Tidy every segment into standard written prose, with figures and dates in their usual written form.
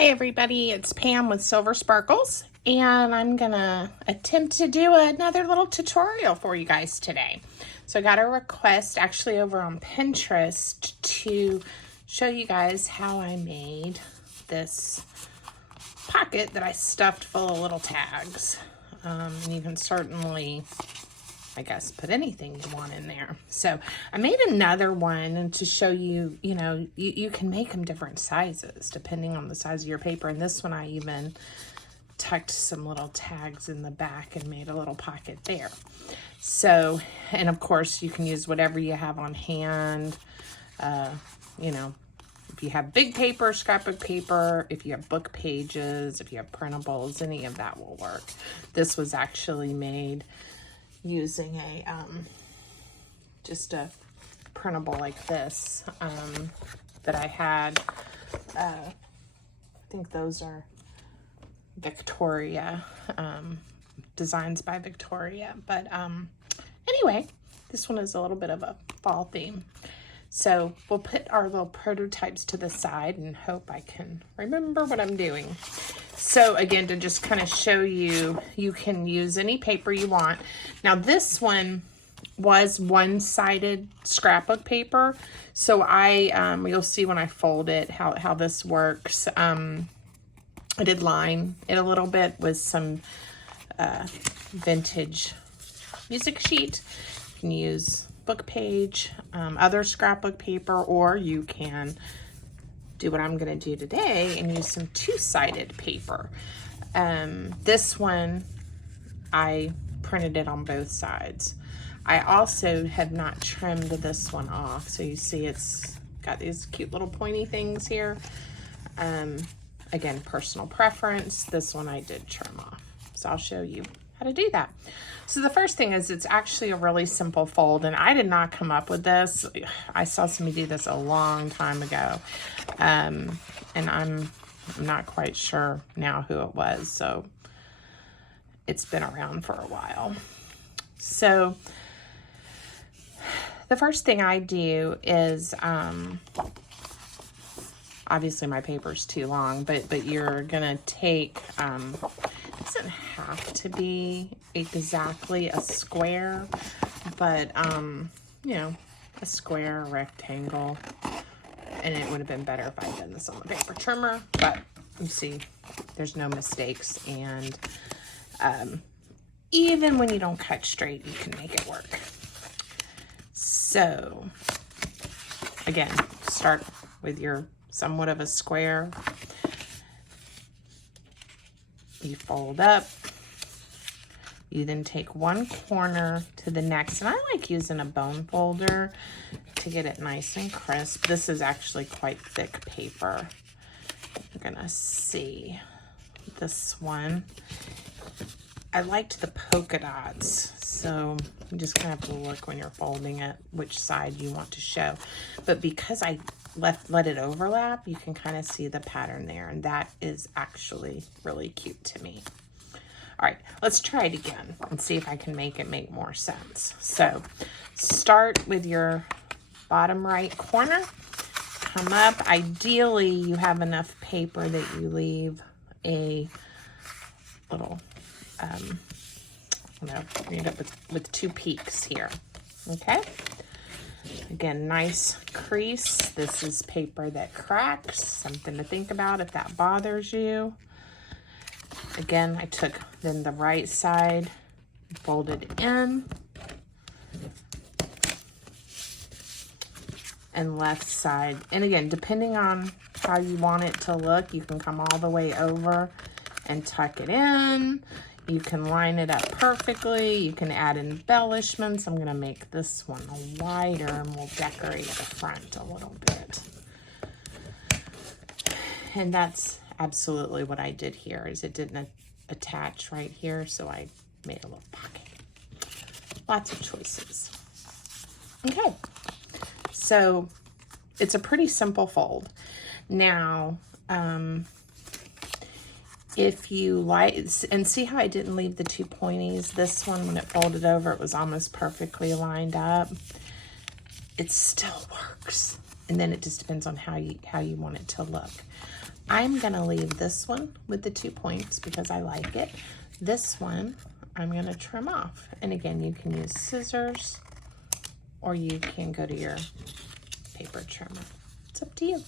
Hi everybody, it's Pam with Silver Sparkles, and I'm gonna attempt to do another little tutorial for you guys today. So I got a request actually over on Pinterest to show you guys how I made this pocket that I stuffed full of little tags. And you can certainly, I guess, put anything you want in there. So I made another one and to show you, you can make them different sizes depending on the size of your paper. And this one I even tucked some little tags in the back and made a little pocket there. So, and of course you can use whatever you have on hand. If you have big paper, scrapbook paper, if you have book pages, if you have printables, any of that will work. This was actually made using a just a printable like this that I had. I think those are Victoria, designs by Victoria, but anyway, this one is a little bit of a fall theme. So we'll put our little prototypes to the side and hope I can remember what I'm doing. So again, to just kind of show you, you can use any paper you want. Now this one was one-sided scrapbook paper. So you'll see when I fold it how this works. I did line it a little bit with some vintage music sheet. You can use book page, other scrapbook paper, or you can do what I'm going to do today and use some two-sided paper. This one, I printed it on both sides. I also have not trimmed this one off. So you see it's got these cute little pointy things here. Again, personal preference. This one I did trim off. So I'll show you how to do that. So the first thing is it's actually a really simple fold, and I did not come up with this. I saw somebody do this a long time ago, and I'm not quite sure now who it was, so it's been around for a while. So the first thing I do is, obviously my paper's too long, but you're gonna take, it doesn't have to be exactly a square, but a square, a rectangle, and it would have been better if I'd done this on the paper trimmer, but you see there's no mistakes, and even when you don't cut straight, you can make it work. So again, start with your somewhat of a square. You fold up. You then take one corner to the next, and I like using a bone folder to get it nice and crisp. This is actually quite thick paper. You're gonna see this one. I liked the polka dots, so you just kind of have to look when you're folding it which side you want to show. But because I let it overlap, you can kind of see the pattern there, and that is actually really cute to me. All right, let's try it again and see if I can make it make more sense. So start with your bottom right corner, come up. Ideally, you have enough paper that you leave a little, you end up with two peaks here, okay? Again, nice crease. This is paper that cracks, something to think about if that bothers you. Again, I took then the right side, folded in, and left side. And again, depending on how you want it to look, you can come all the way over and tuck it in. You can line it up perfectly. You can add embellishments. I'm gonna make this one wider and we'll decorate the front a little bit. And that's absolutely what I did here, is it didn't attach right here, so I made a little pocket. Lots of choices. Okay, so it's a pretty simple fold. Now, if you like, and see how I didn't leave the two pointies? This one, when it folded over, it was almost perfectly lined up. It still works. And then it just depends on how you want it to look. I'm gonna leave this one with the 2 points because I like it. This one, I'm gonna trim off. And again, you can use scissors or you can go to your paper trimmer. It's up to you.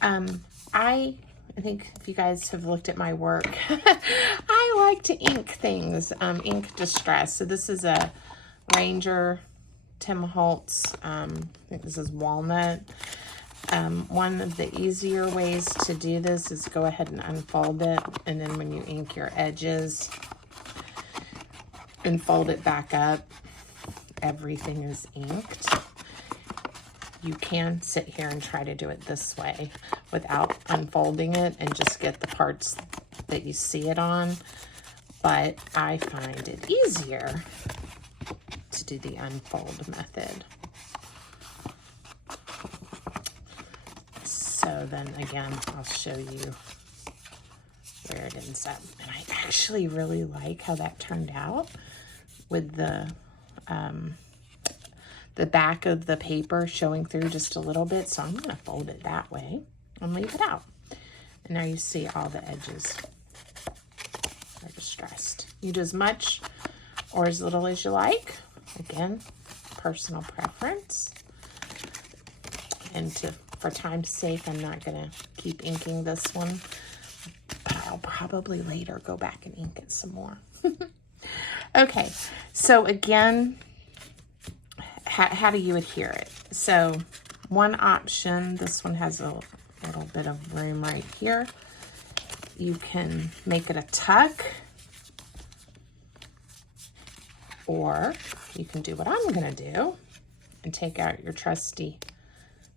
I think if you guys have looked at my work, I like to ink things, ink distress. So this is a Ranger Tim Holtz, I think this is walnut. One of the easier ways to do this is go ahead and unfold it, and then when you ink your edges and fold it back up, everything is inked. You can sit here and try to do it this way without unfolding it and just get the parts that you see it on, but I find it easier to do the unfold method. So then again, I'll show you where it ends up. And I actually really like how that turned out with the back of the paper showing through just a little bit. So I'm gonna fold it that way and leave it out. And now you see all the edges are distressed. You do as much or as little as you like. Again, personal preference. And for time's sake, I'm not gonna keep inking this one, but I'll probably later go back and ink it some more. Okay, so again, how do you adhere it? So one option, this one has a little bit of room right here. You can make it a tuck, or you can do what I'm gonna do and take out your trusty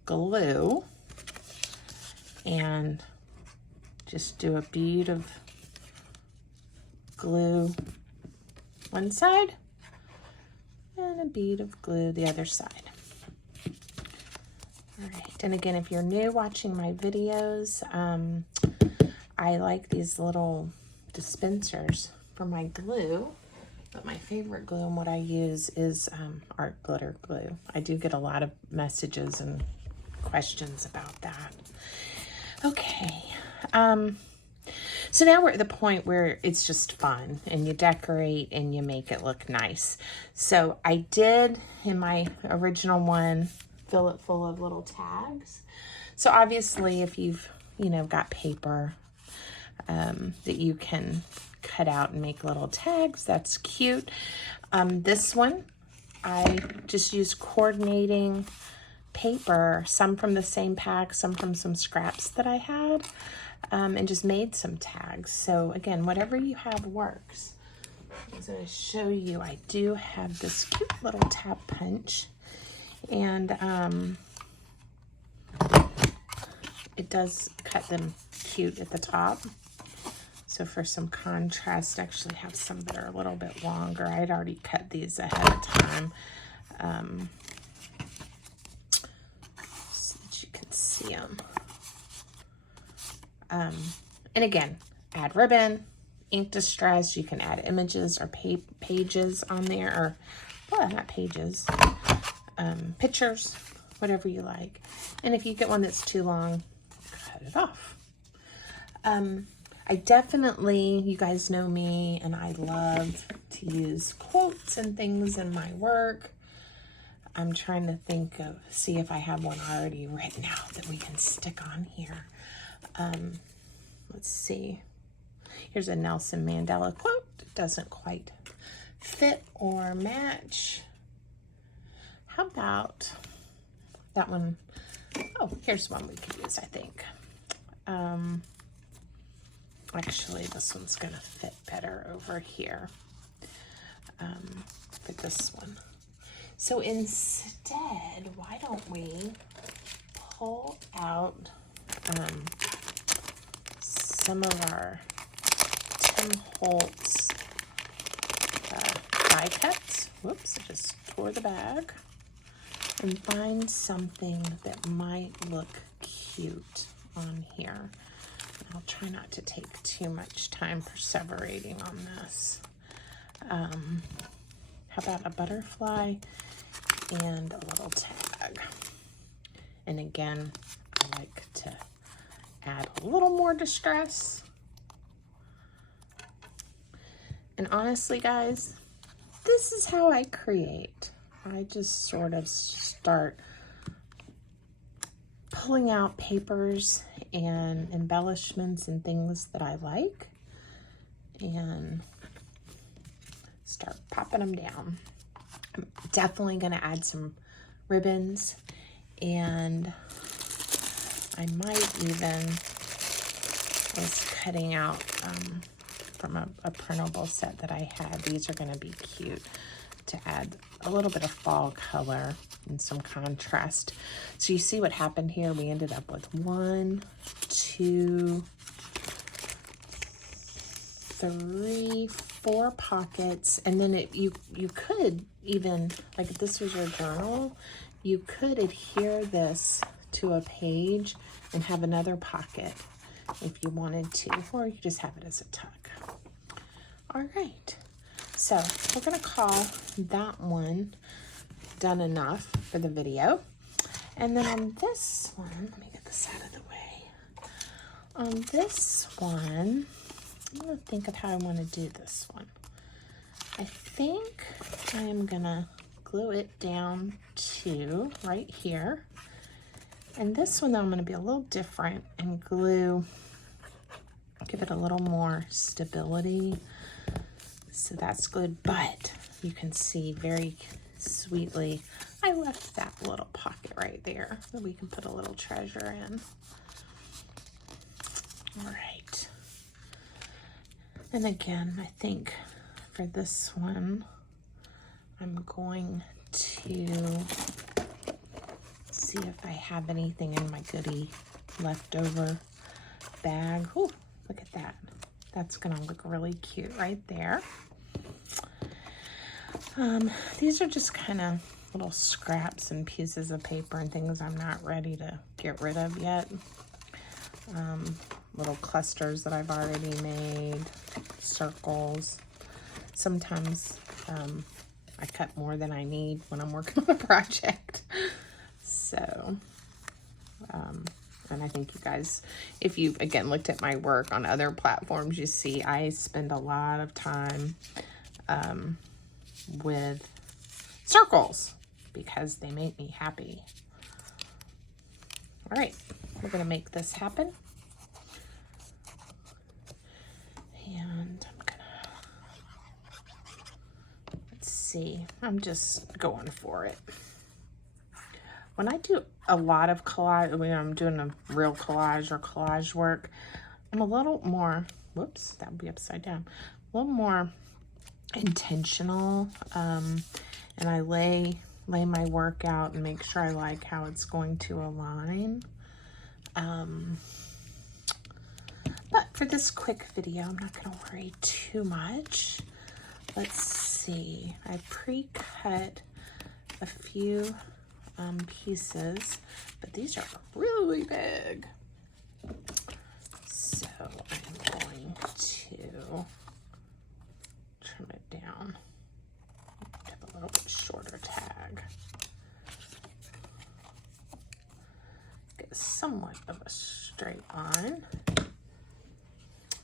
glue and just do a bead of glue one side and a bead of glue the other side. All right, and again, if you're new watching my videos, I like these little dispensers for my glue, but my favorite glue and what I use is art glitter glue. I do get a lot of messages and questions about that. Okay, so now we're at the point where it's just fun and you decorate and you make it look nice. So I did, in my original one, fill it full of little tags. So obviously if you've, got paper that you can cut out and make little tags, that's cute. This one, I just used coordinating paper, some from the same pack, some from some scraps that I had, and just made some tags. So again, whatever you have works. I'm going to show you, I do have this cute little tab punch, and it does cut them cute at the top. So for some contrast, I actually have some that are a little bit longer. I had already cut these ahead of time. So that you can see them. And again, add ribbon, ink distress. You can add images or pages on there, or, well, not pages, pictures, whatever you like. And if you get one that's too long, cut it off. I definitely, you guys know me, and I love to use quotes and things in my work. I'm trying to see if I have one already written out that we can stick on here. Let's see. Here's a Nelson Mandela quote. It doesn't quite fit or match. How about that one? Oh, here's one we could use, I think. Actually, this one's gonna fit better over here for this one. So instead, why don't we pull out some of our Tim Holtz die cuts. Whoops, I just tore the bag. And find something that might look cute on here. I'll try not to take too much time perseverating on this. How about a butterfly and a little tag? And again, I like to add a little more distress. And honestly, guys, this is how I create. I just sort of start pulling out papers and embellishments and things that I like and start popping them down. I'm definitely going to add some ribbons, and I might even, I was cutting out from a printable set that I had. These are going to be cute to add a little bit of fall color and some contrast. So you see what happened here? We ended up with 1, 2, 3, 4 pockets, and then you could even, like if this was your journal, you could adhere this to a page and have another pocket if you wanted to, or you just have it as a tuck. All right, so we're gonna call that one done enough for the video. And then on this one, let me get this out of the way. On this one, I'm gonna think of how I wanna do this one. I think I am gonna glue it down to right here. And this one, though, I'm gonna be a little different and glue, give it a little more stability. So that's good, but you can see very sweetly, I left that little pocket right there that we can put a little treasure in. All right. And again, I think for this one, I'm going to see if I have anything in my goodie leftover bag. Ooh, look at that. That's gonna look really cute right there. These are just kind of little scraps and pieces of paper and things I'm not ready to get rid of yet. Little clusters that I've already made, circles. Sometimes I cut more than I need when I'm working on a project. So, and I think you guys, if you've, again, looked at my work on other platforms, you see I spend a lot of time with circles because they make me happy. All right, we're gonna make this happen. And I'm gonna, let's see, I'm just going for it. When I do a lot of collage, when I'm doing a real collage or collage work, I'm a little more, whoops, that would be upside down, a little more intentional, and I lay my work out and make sure I like how it's going to align. But for this quick video, I'm not going to worry too much. Let's see. I pre-cut a few pieces, but these are really big. So I'm going to trim it down. Have a little bit shorter tag. Get somewhat of a straight line.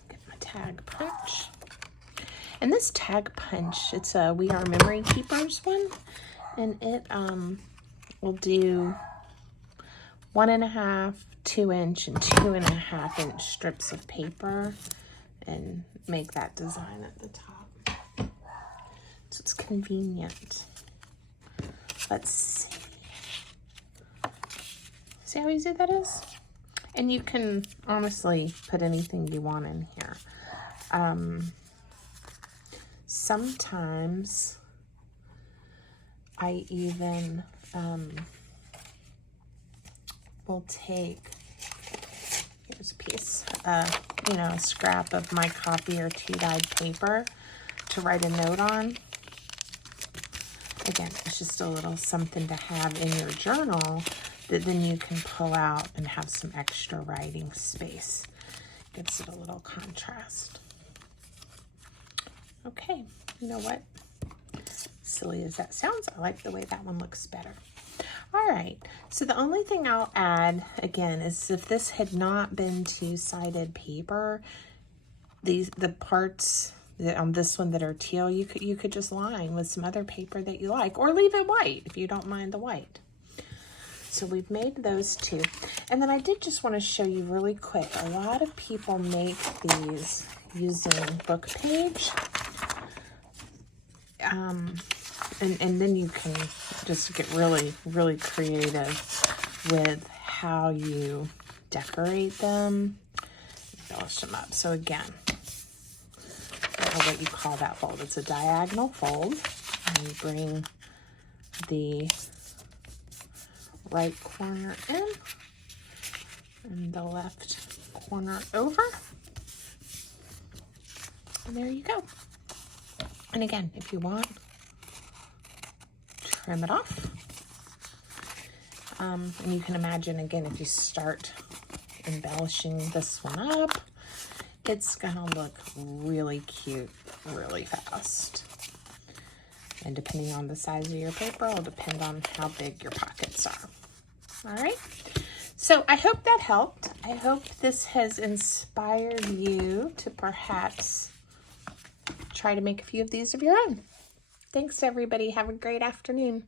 Get my tag punch. And this tag punch, it's a We Are Memory Keepers one, and it will do 1.5, 2-inch, and 2.5-inch strips of paper and make that design at the top. So it's convenient. Let's see. See how easy that is? And you can honestly put anything you want in here. Sometimes I even will take, here's a piece, you know, a scrap of my copy or tea-dyed paper to write a note on. Again, it's just a little something to have in your journal that then you can pull out and have some extra writing space. Gives it a little contrast. Okay, you know what? Silly as that sounds, I like the way that one looks better. All right, so the only thing I'll add, again, is if this had not been two-sided paper, the parts on this one that are teal, you could just line with some other paper that you like, or leave it white if you don't mind the white. So we've made those two. And then I did just want to show you really quick, a lot of people make these using book page. And then you can just get really, really creative with how you decorate them, embellish them up. So again, I don't know what you call that fold. It's a diagonal fold. And you bring the right corner in and the left corner over. And there you go. And again, if you want, trim it off. And you can imagine, again, if you start embellishing this one up, it's gonna look really cute really fast. And depending on the size of your paper, it'll depend on how big your pockets are. All right, so I hope that helped. I hope this has inspired you to perhaps try to make a few of these of your own. Thanks, everybody. Have a great afternoon.